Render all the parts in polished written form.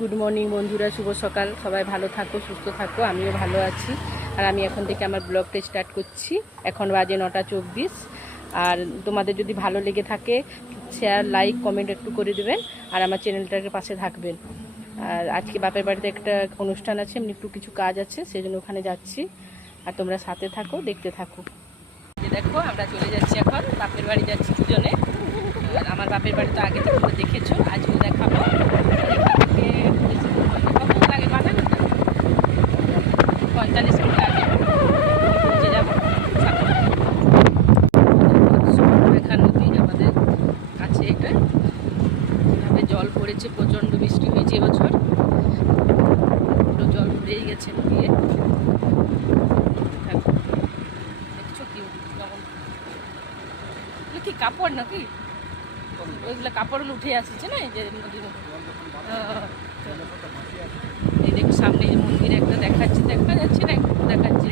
Good morning বন্ধুরা, শুভ সকাল। সবাই ভালো থাকো, সুস্থ থাকো, আমিও ভালো আছি। আর আমি এখন থেকে আমার ব্লগটা স্টার্ট করছি। এখন বাজে 9:24। আর তোমাদের যদি ভালো লেগে থাকে শেয়ার, লাইক, কমেন্ট একটু করে দেবেন। আর আমার চ্যানেলটাকে পাশে থাকবেন। আর আজকে বাপের বাড়িতে একটা অনুষ্ঠান আছে, এমনি একটু কিছু কাজ আছে, সেই জন্য ওখানে যাচ্ছি। আর তোমরা সাথে থাকো, দেখতে থাকো। দেখো আমরা চলে যাচ্ছি, এখন বাপের বাড়ি যাচ্ছি দুজনে। আর আমার বাপের বাড়ি তো আগে থেকে তোমরা দেখেছো, আজকেও দেখাবো। কত লাগে বানানো? 45 মিনিট লাগে পৌঁছে যাবো। সুবর্ণরেখা নদী আমাদের কাছে, এটা এভাবে জল পড়েছে, প্রচণ্ড বৃষ্টি হয়েছে এবছর, পুরো জল ভরেই গেছে নদী। দেখছো কি কাপড় নাকি? ওইগুলো কাপড়গুলো উঠে আসছে না, এই যে নদীর মধ্যে। এই দেখো সামনে যে মন্দির একটা দেখাচ্ছে, দেখা যাচ্ছে না, একটু দেখাচ্ছে,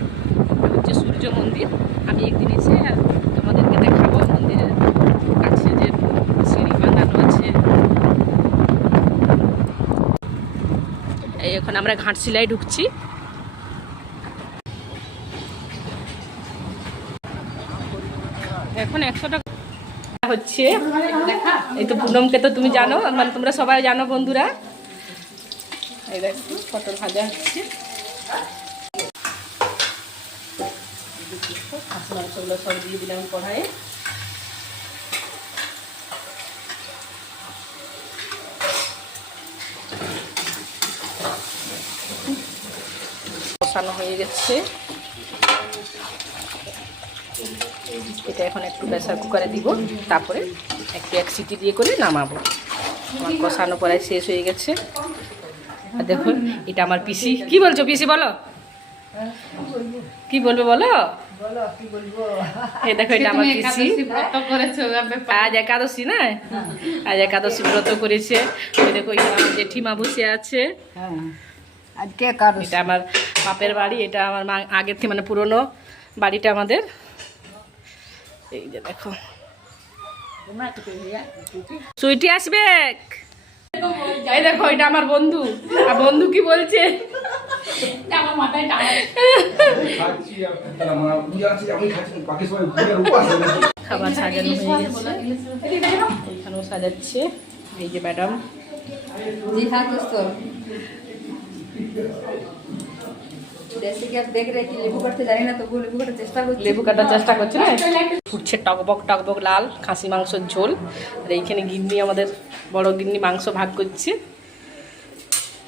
হচ্ছে সূর্য মন্দির। আমি একদিন এসে আর তোমাদেরকে দেখাবো মন্দিরের কাছে যে সিঁড়ি বানানো আছে। এই এখন আমরা ঘাটশিলায় ঢুকছি। এখন 100 টাকা হচ্ছে। এই তো পুনমকে তো তুমি জানো, মানে তোমরা সবাই জানো বন্ধুরা। এই দেখো পটল ভাজা হচ্ছে, খাসি মাংসগুলো সব দিয়ে দিলাম কড়াইয়ে। কষানো হয়ে গেছে, এটা এখন একটু প্রেসার কুকারে দিব, তারপরে এক সিটি দিয়ে করে নামাবো। আমার কষানো প্রায় শেষ হয়ে গেছে। আর দেখো এটা আমার পিসি। কি বলছো পিসি, বলো কি বলবে, বলো। এই দেখো এটা আমার পিসি, আজ একাদশী না, আজ একাদশী ব্রত করেছে। ওই দেখো এখানে আমার জেঠিমা বসে আছে। এটা আমার বাপের বাড়ি, এটা আমার মা আগের থেকে, মানে পুরনো বাড়িটা আমাদের। এই যে দেখো সুইটি আসবে। এই দেখো এটা আমার বন্ধু। আর বন্ধু কি বলছে, খাবার সাজানো হয়ে গেছে, এখানেও সাজাচ্ছে। এই যে ম্যাডাম, লেবু কাটার চেষ্টা করছে না, ফুটছে টকবক টকবক লাল খাসি মাংসের ঝোল। আর এইখানে গিন্নি, আমাদের বড় গিন্নি মাংস ভাগ করছে।